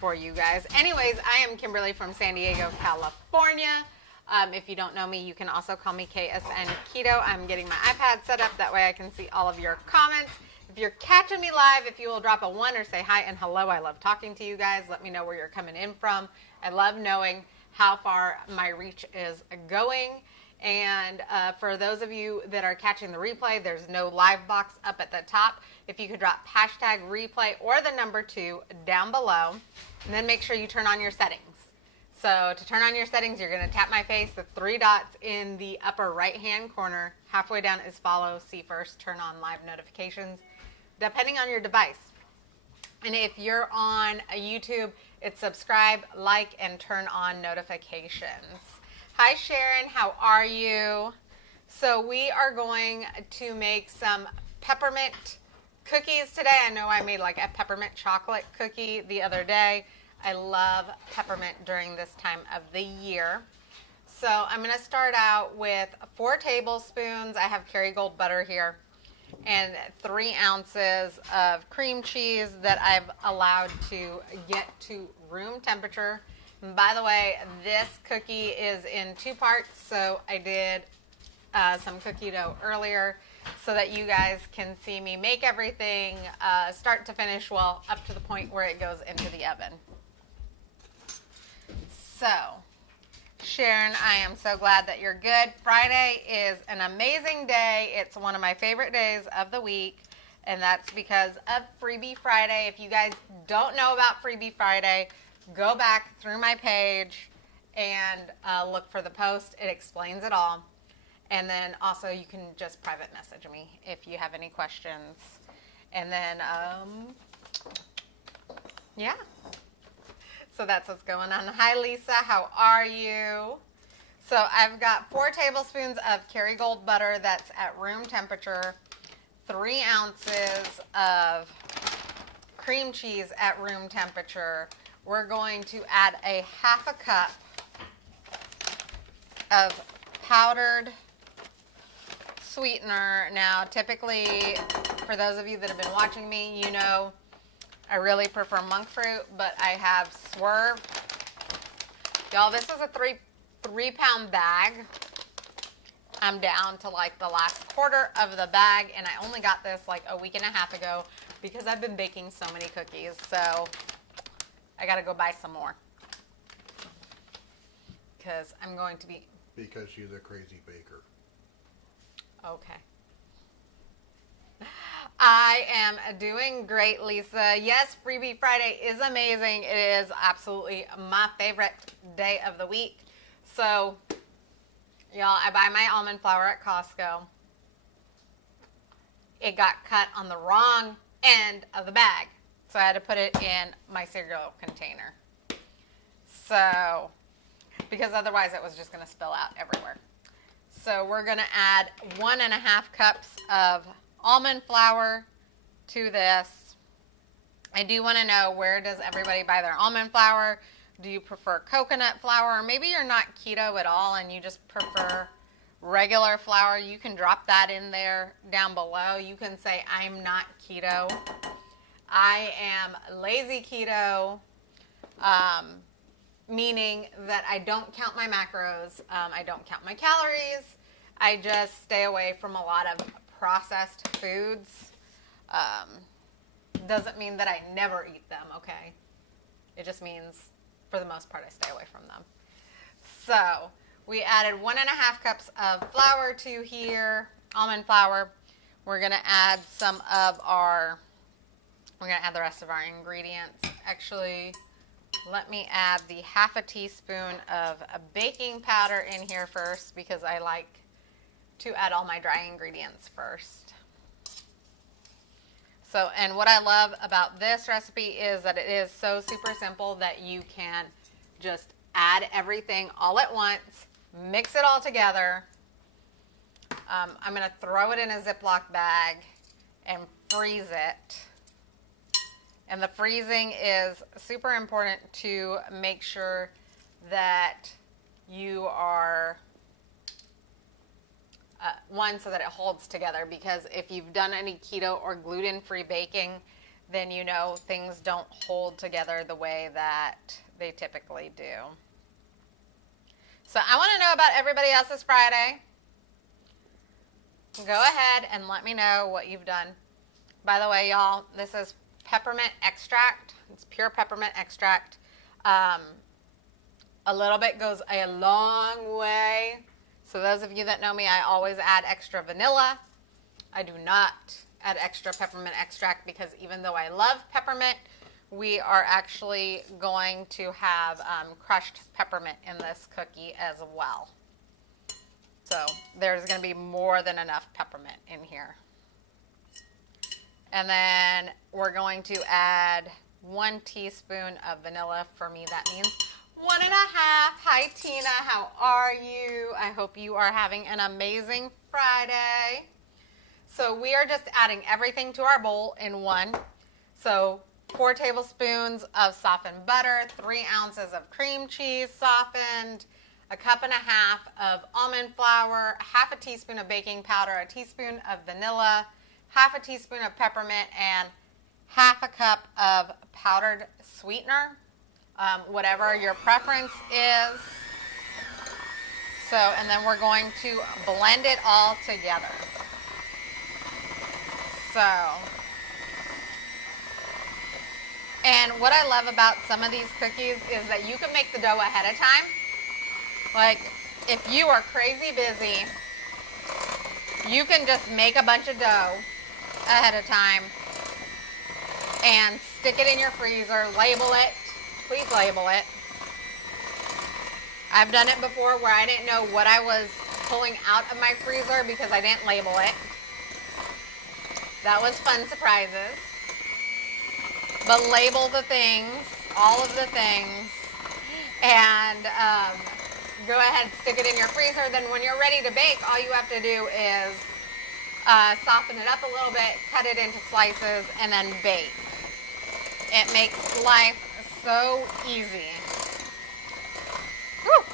for you guys. Anyways, I am Kimberly from San Diego, California. If you don't know me, you can also call me KSN Keto. I'm getting my iPad set up. That way I can see all of your comments. If you're catching me live, if you will drop a 1 or say hi and hello. I love talking to you guys. Let me know where you're coming in from. I love knowing how far my reach is going. And for those of you that are catching the replay, there's no live box up at the top. If you could drop hashtag replay or the number 2 down below, and then make sure you turn on your settings. So to turn on your settings, you're going to tap my face, the 3 dots in the upper right-hand corner. Halfway down is follow, see first, turn on live notifications, depending on your device. And if you're on a YouTube, it's subscribe, like, and turn on notifications. Hi Sharon, how are you? So we are going to make some peppermint cookies today. I know I made like a peppermint chocolate cookie the other day. I love peppermint during this time of the year. So I'm going to start out with 4 tablespoons. I have Kerrygold butter here, and 3 ounces of cream cheese that I've allowed to get to room temperature. And by the way, this cookie is in 2 parts, so I did some cookie dough earlier so that you guys can see me make everything start to finish, well, up to the point where it goes into the oven. So, Sharon, I am so glad that you're good. Friday is an amazing day. It's one of my favorite days of the week, and that's because of Freebie Friday. If you guys don't know about Freebie Friday, go back through my page and look for the post. It explains it all. And then also you can just private message me if you have any questions. And then, yeah. So that's what's going on. Hi, Lisa. How are you? So I've got 4 tablespoons of Kerrygold butter that's at room temperature, 3 ounces of cream cheese at room temperature. We're going to add a 1/2 cup of powdered sweetener. Now, typically, for those of you that have been watching me, you know I really prefer monk fruit, but I have Swerve. Y'all, this is a 3-pound bag. I'm down to like the last quarter of the bag, and I only got this like a week and a half ago because I've been baking so many cookies. So I got to go buy some more because I'm going to be... Because you're the crazy baker. Okay. I am doing great, Lisa. Yes, Freebie Friday is amazing. It is absolutely my favorite day of the week. So, y'all, I buy my almond flour at Costco. It got cut on the wrong end of the bag, so I had to put it in my cereal container. So, because otherwise it was just going to spill out everywhere. So we're going to add 1.5 cups of almond flour to this. I do want to know, where does everybody buy their almond flour? Do you prefer coconut flour? Or maybe you're not keto at all and you just prefer regular flour. You can drop that in there down below. You can say, I'm not keto. I am lazy keto, meaning that I don't count my macros. I don't count my calories. I just stay away from a lot of processed foods. Doesn't mean that I never eat them, okay? It just means, for the most part, I stay away from them. So we added 1.5 cups of flour to here, almond flour. We're going to add we're going to add the rest of our ingredients. Actually, let me add the 1/2 teaspoon of baking powder in here first, because I like to add all my dry ingredients first. So, and what I love about this recipe is that it is so super simple that you can just add everything all at once, mix it all together. I'm going to throw it in a Ziploc bag and freeze it. And the freezing is super important to make sure that you are, one, so that it holds together, because if you've done any keto or gluten-free baking, then you know things don't hold together the way that they typically do. So I want to know about everybody else's Friday. Go ahead and let me know what you've done. By the way, y'all, this is peppermint extract. It's pure peppermint extract. A little bit goes a long way. So those of you that know me, I always add extra vanilla. I do not add extra peppermint extract because even though I love peppermint, we are actually going to have crushed peppermint in this cookie as well. So there's going to be more than enough peppermint in here. And then we're going to add 1 teaspoon of vanilla. For me, that means 1.5. Hi, Tina. How are you? I hope you are having an amazing Friday. So we are just adding everything to our bowl in one. So 4 tablespoons of softened butter, 3 ounces of cream cheese softened, 1.5 cups of almond flour, 1/2 teaspoon of baking powder, 1 teaspoon of vanilla, 1/2 teaspoon of peppermint, and 1/2 cup of powdered sweetener, whatever your preference is. So, and then we're going to blend it all together. So, and what I love about some of these cookies is that you can make the dough ahead of time. Like, if you are crazy busy, you can just make a bunch of dough ahead of time and stick it in your freezer, label it. Please label it. I've done it before where I didn't know what I was pulling out of my freezer because I didn't label it. That was fun surprises. But label the things, all of the things, and go ahead, stick it in your freezer. Then when you're ready to bake, all you have to do is soften it up a little bit, cut it into slices, and then bake. It makes life so easy. Whew.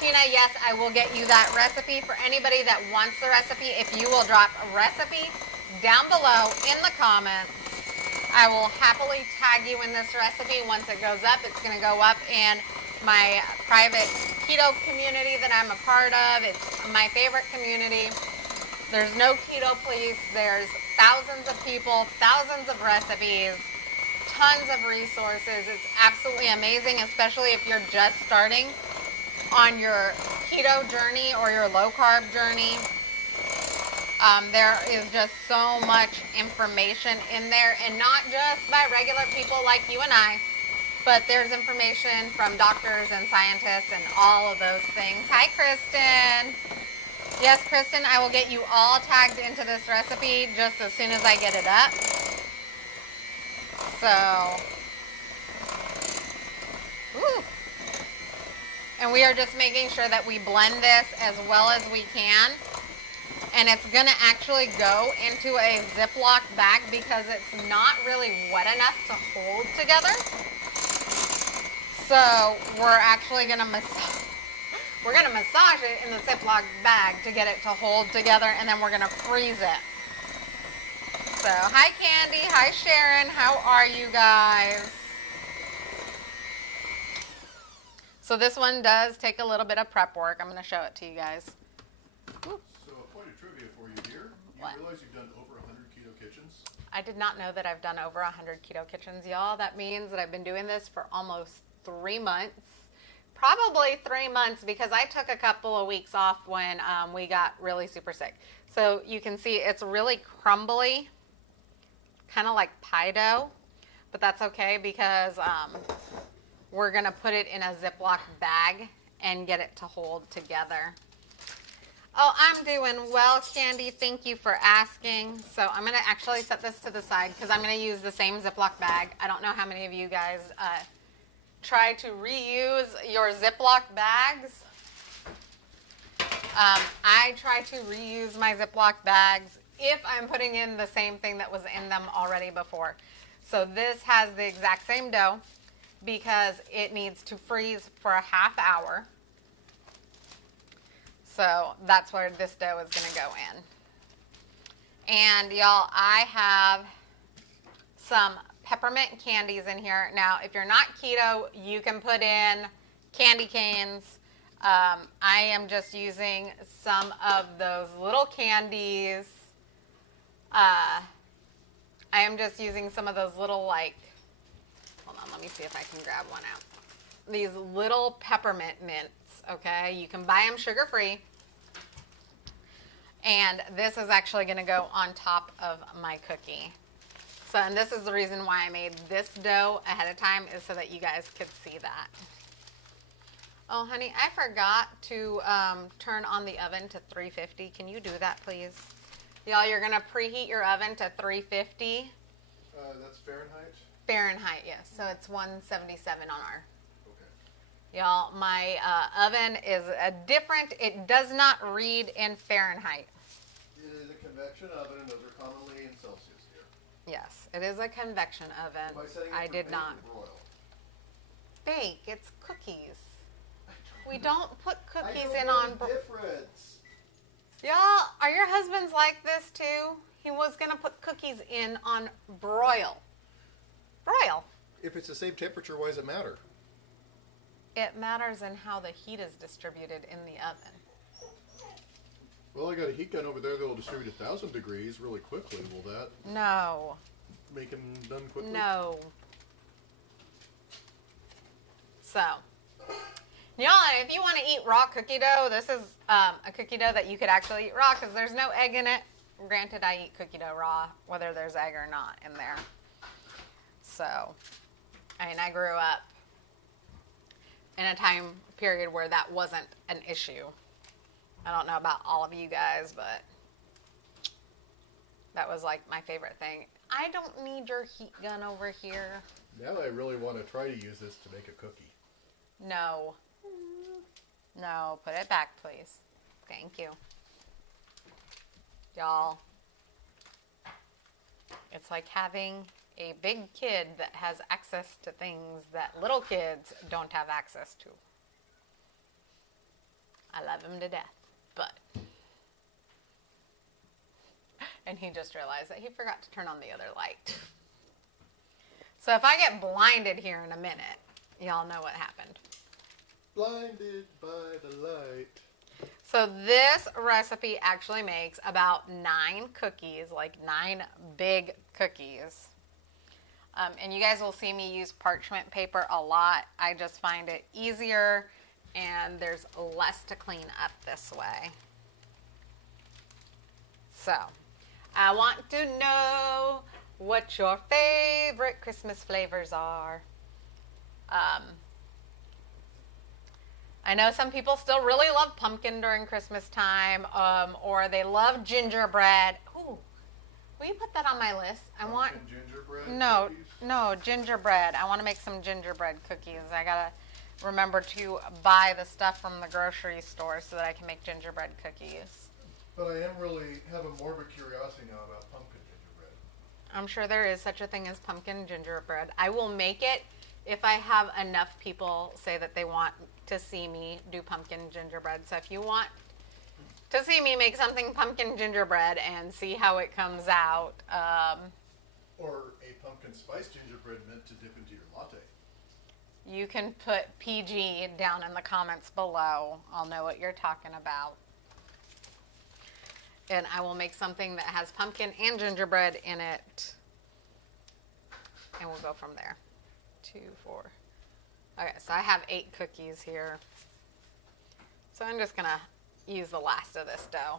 Tina, yes, I will get you that recipe. For anybody that wants the recipe, if you will drop a recipe down below in the comments, I will happily tag you in this recipe. Once it goes up, it's going to go up in my private keto community that I'm a part of. It's my favorite community. There's no keto police. There's thousands of people, thousands of recipes, tons of resources. It's absolutely amazing, especially if you're just starting on your keto journey or your low carb journey. There is just so much information in there, and not just by regular people like you and I, but there's information from doctors and scientists and all of those things. Hi, Kristen. Yes, Kristen, I will get you all tagged into this recipe just as soon as I get it up. So, ooh. And we are just making sure that we blend this as well as we can. And it's going to actually go into a Ziploc bag because it's not really wet enough to hold together. So we're actually going to massage it in the Ziploc bag to get it to hold together, and then we're going to freeze it. So hi Candy, hi Sharon, how are you guys? So this one does take a little bit of prep work. I'm going to show it to you guys. Ooh. So a point of trivia for you here. You What? realize you've done over 100 keto kitchens? I did not know that I've done over 100 keto kitchens, y'all. That means that I've been doing this for almost 3 months. Probably 3 months because I took a couple of weeks off when we got really super sick. So you can see it's really crumbly, kind of like pie dough, but that's okay because we're going to put it in a Ziploc bag and get it to hold together. Oh, I'm doing well, Candy. Thank you for asking. So I'm going to actually set this to the side because I'm going to use the same Ziploc bag. I don't know how many of you guys try to reuse your Ziploc bags. I try to reuse my Ziploc bags if I'm putting in the same thing that was in them already before. So this has the exact same dough because it needs to freeze for a half hour. So that's where this dough is going to go in. And y'all, I have some peppermint candies in here. Now, if you're not keto, you can put in candy canes. I am just using some of those little candies. I am just using some of those little, like, hold on, let me see if I can grab one out. These little peppermint mints, okay? You can buy them sugar-free. And this is actually going to go on top of my cookie. So, and this is the reason why I made this dough ahead of time, is so that you guys could see that. Oh, honey, I forgot to turn on the oven to 350. Can you do that, please? Y'all, you're going to preheat your oven to 350. That's Fahrenheit? Fahrenheit, yes. So it's 177 on our. Okay. Y'all, my oven is different. It does not read in Fahrenheit. It is a convection oven, and those are commonly in Celsius here. Yes, it is a convection oven. Am I setting it I for did bake not. or broil? Bake, it's cookies. We don't put cookies I in don't on. know the difference. Y'all, are your husbands like this too? He was going to put cookies in on broil. Broil. If it's the same temperature, why does it matter? It matters in how the heat is distributed in the oven. Well, I got a heat gun over there that will distribute 1,000 degrees really quickly. Will that No. make them done quickly? No. So, y'all, if you want to eat raw cookie dough, this is a cookie dough that you could actually eat raw because there's no egg in it. Granted, I eat cookie dough raw, whether there's egg or not in there. So, I mean, I grew up in a time period where that wasn't an issue. I don't know about all of you guys, but that was like my favorite thing. I don't need your heat gun over here. Now I really want to try to use this to make a cookie. No. No, put it back, please. Thank you. Y'all, it's like having a big kid that has access to things that little kids don't have access to. I love him to death, but... And he just realized that he forgot to turn on the other light. So if I get blinded here in a minute, y'all know what happened. Blinded by the light. So this recipe actually makes about 9 cookies, like 9 big cookies. And you guys will see me use parchment paper a lot. I just find it easier and there's less to clean up this way. So, I want to know what your favorite Christmas flavors are. I know some people still really love pumpkin during Christmas time, or they love gingerbread. Ooh, will you put that on my list? I want Gingerbread no, cookies? no gingerbread. I want to make some gingerbread cookies. I gotta remember to buy the stuff from the grocery store so that I can make gingerbread cookies. But I am really have a morbid curiosity now about pumpkin gingerbread. I'm sure there is such a thing as pumpkin gingerbread. I will make it if I have enough people say that they want to see me do pumpkin gingerbread. So if you want to see me make something pumpkin gingerbread and see how it comes out. Or a pumpkin spice gingerbread meant to dip into your latte. You can put PG down in the comments below. I'll know what you're talking about. And I will make something that has pumpkin and gingerbread in it. And we'll go from there. 2, 4. Okay, so I have 8 cookies here. So I'm just going to use the last of this dough.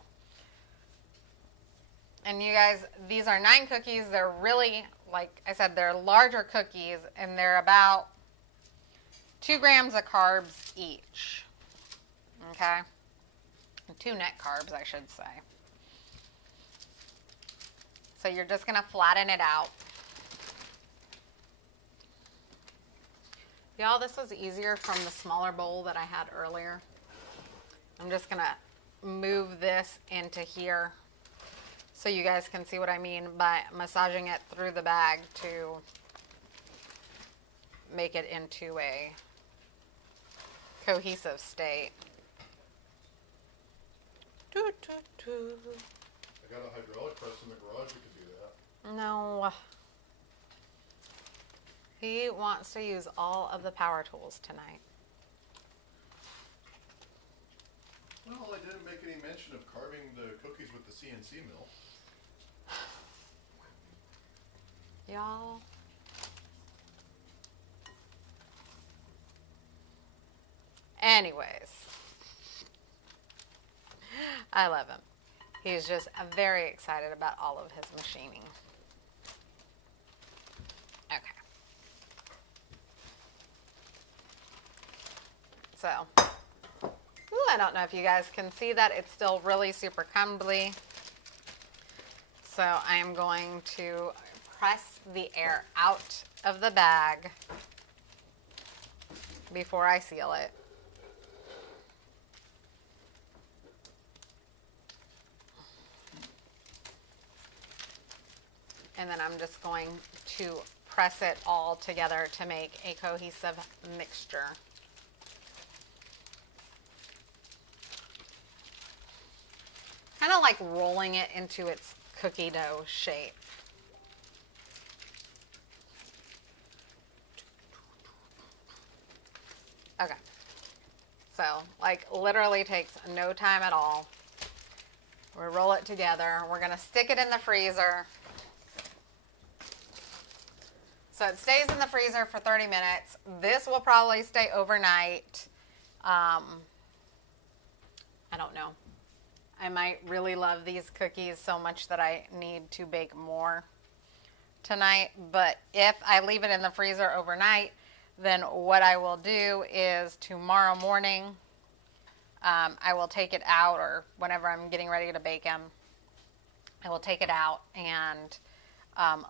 And you guys, these are 9 cookies. They're really, like I said, they're larger cookies. And they're about 2 grams of carbs each. Okay? 2 net carbs, I should say. So you're just going to flatten it out. Y'all, this was easier from the smaller bowl that I had earlier. I'm just going to move this into here so you guys can see what I mean by massaging it through the bag to make it into a cohesive state. I got a hydraulic press in the garage. We could do that. No. He wants to use all of the power tools tonight. Well, I didn't make any mention of carving the cookies with the CNC mill. Y'all. Anyways. I love him. He's just very excited about all of his machining. Okay. So, I don't know if you guys can see that. It's still really super crumbly. So I am going to press the air out of the bag before I seal it. And then I'm just going to press it all together to make a cohesive mixture. Kind of like rolling it into its cookie dough shape. Okay. So, like, literally takes no time at all. We roll it together. We're going to stick it in the freezer. So it stays in the freezer for 30 minutes. This will probably stay overnight. I don't know. I might really love these cookies so much that I need to bake more tonight. But if I leave it in the freezer overnight, then what I will do is tomorrow morning, I will take it out, or whenever I'm getting ready to bake them, I will take it out and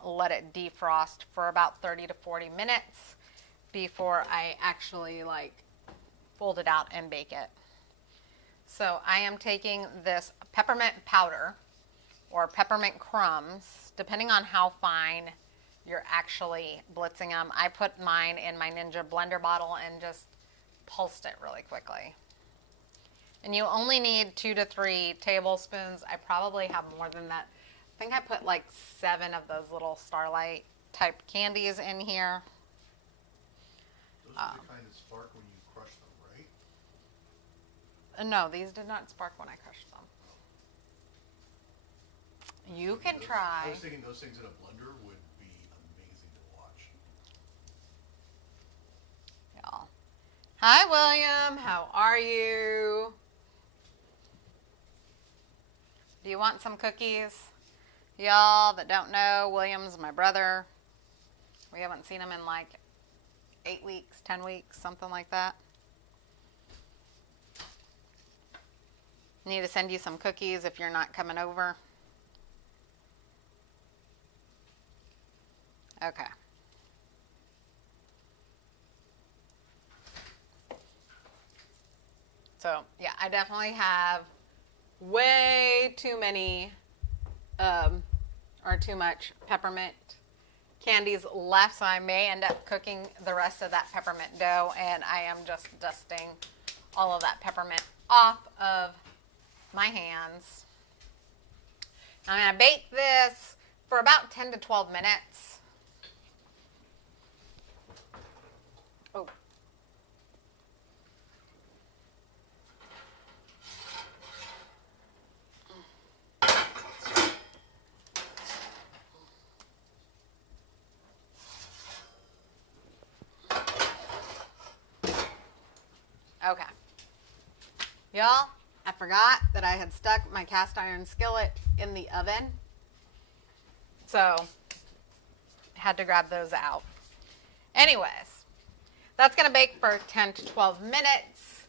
let it defrost for about 30 to 40 minutes before I actually fold it out and bake it. So I am taking this peppermint powder or peppermint crumbs, depending on how fine you're actually blitzing them. I put mine in my Ninja blender bottle and just pulsed it really quickly. And you only need 2 to 3 tablespoons. I probably have more than that. I think I put 7 of those little Starlight type candies in here. Those are the kind that spark when you crush them, right? No, these did not spark when I crushed them. You can try. I was thinking those things in a blender would be amazing to watch. Y'all. Hi, William. How are you? Do you want some cookies? Y'all that don't know, William's my brother. We haven't seen him in 8 weeks, 10 weeks, something like that. Need to send you some cookies if you're not coming over. Okay. So, yeah, I definitely have way too many or too much peppermint candies left, so I may end up cooking the rest of that peppermint dough, and I am just dusting all of that peppermint off of my hands. I'm going to bake this for about 10 to 12 minutes. Oh. Okay. Y'all, I forgot that I had stuck my cast iron skillet in the oven. So, had to grab those out. Anyways, that's going to bake for 10 to 12 minutes.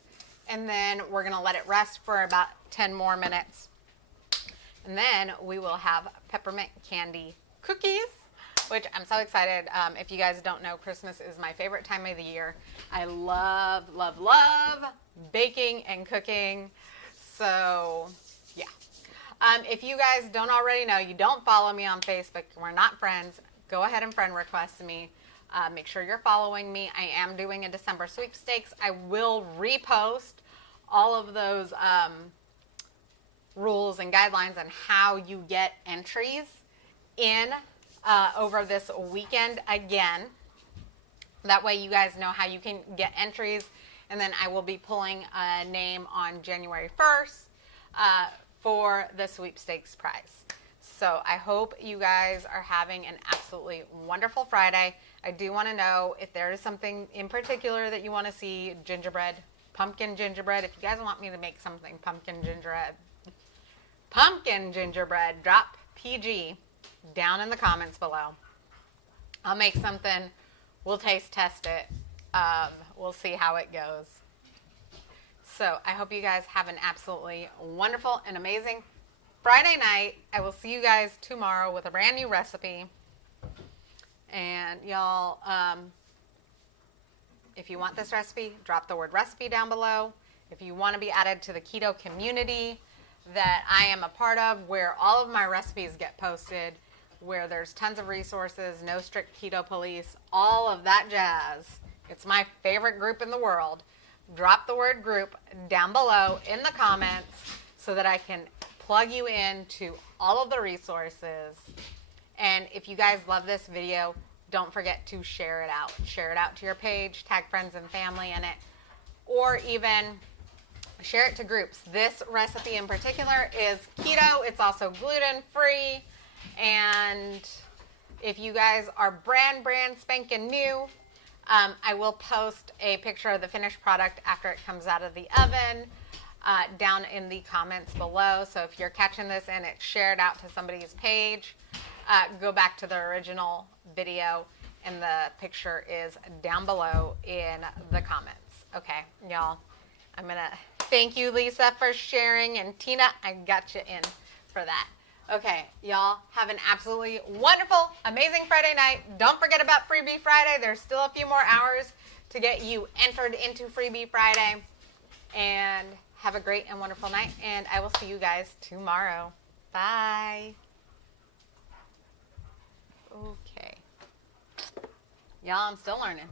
And then we're going to let it rest for about 10 more minutes. And then we will have peppermint candy cookies, which I'm so excited. If you guys don't know, Christmas is my favorite time of the year. I love, love, love baking and cooking. So, yeah. If you guys don't already know, you don't follow me on Facebook, we're not friends, go ahead and friend request me. Make sure you're following me. I am doing a December sweepstakes. I will repost all of those rules and guidelines on how you get entries in over this weekend again. That way you guys know how you can get entries. And then I will be pulling a name on January 1st for the sweepstakes prize. So I hope you guys are having an absolutely wonderful Friday. I do want to know if there is something in particular that you want to see. Gingerbread, pumpkin gingerbread. If you guys want me to make something pumpkin gingerbread, drop PG down in the comments below. I'll make something. We'll taste test it. We'll see how it goes. So I hope you guys have an absolutely wonderful and amazing Friday night. I will see you guys tomorrow with a brand new recipe. And y'all, if you want this recipe, drop the word recipe down below. If you want to be added to the keto community that I am a part of, where all of my recipes get posted, where there's tons of resources, no strict keto police, all of that jazz. It's my favorite group in the world. Drop the word group down below in the comments so that I can plug you into all of the resources. And if you guys love this video, don't forget to share it out. Share it out to your page, tag friends and family in it, or even share it to groups. This recipe in particular is keto. It's also gluten-free. And if you guys are brand spanking new, I will post a picture of the finished product after it comes out of the oven down in the comments below. So if you're catching this and it's shared out to somebody's page, go back to the original video and the picture is down below in the comments. Okay, y'all, I'm going to thank you, Lisa, for sharing, and Tina, I got you in for that. Okay, y'all, have an absolutely wonderful, amazing Friday night. Don't forget about Freebie Friday. There's still a few more hours to get you entered into Freebie Friday. And have a great and wonderful night, and I will see you guys tomorrow. Bye. Okay. Y'all, I'm still learning.